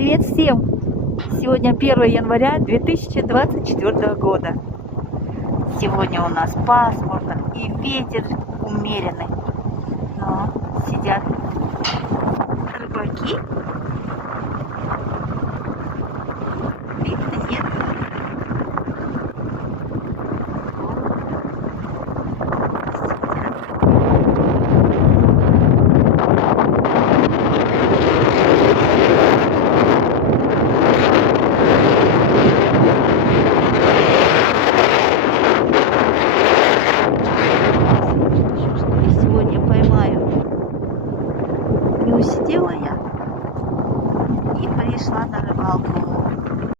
Привет всем! Сегодня 1 января 2024 года. Сегодня у нас пасмурно и ветер умеренный. Но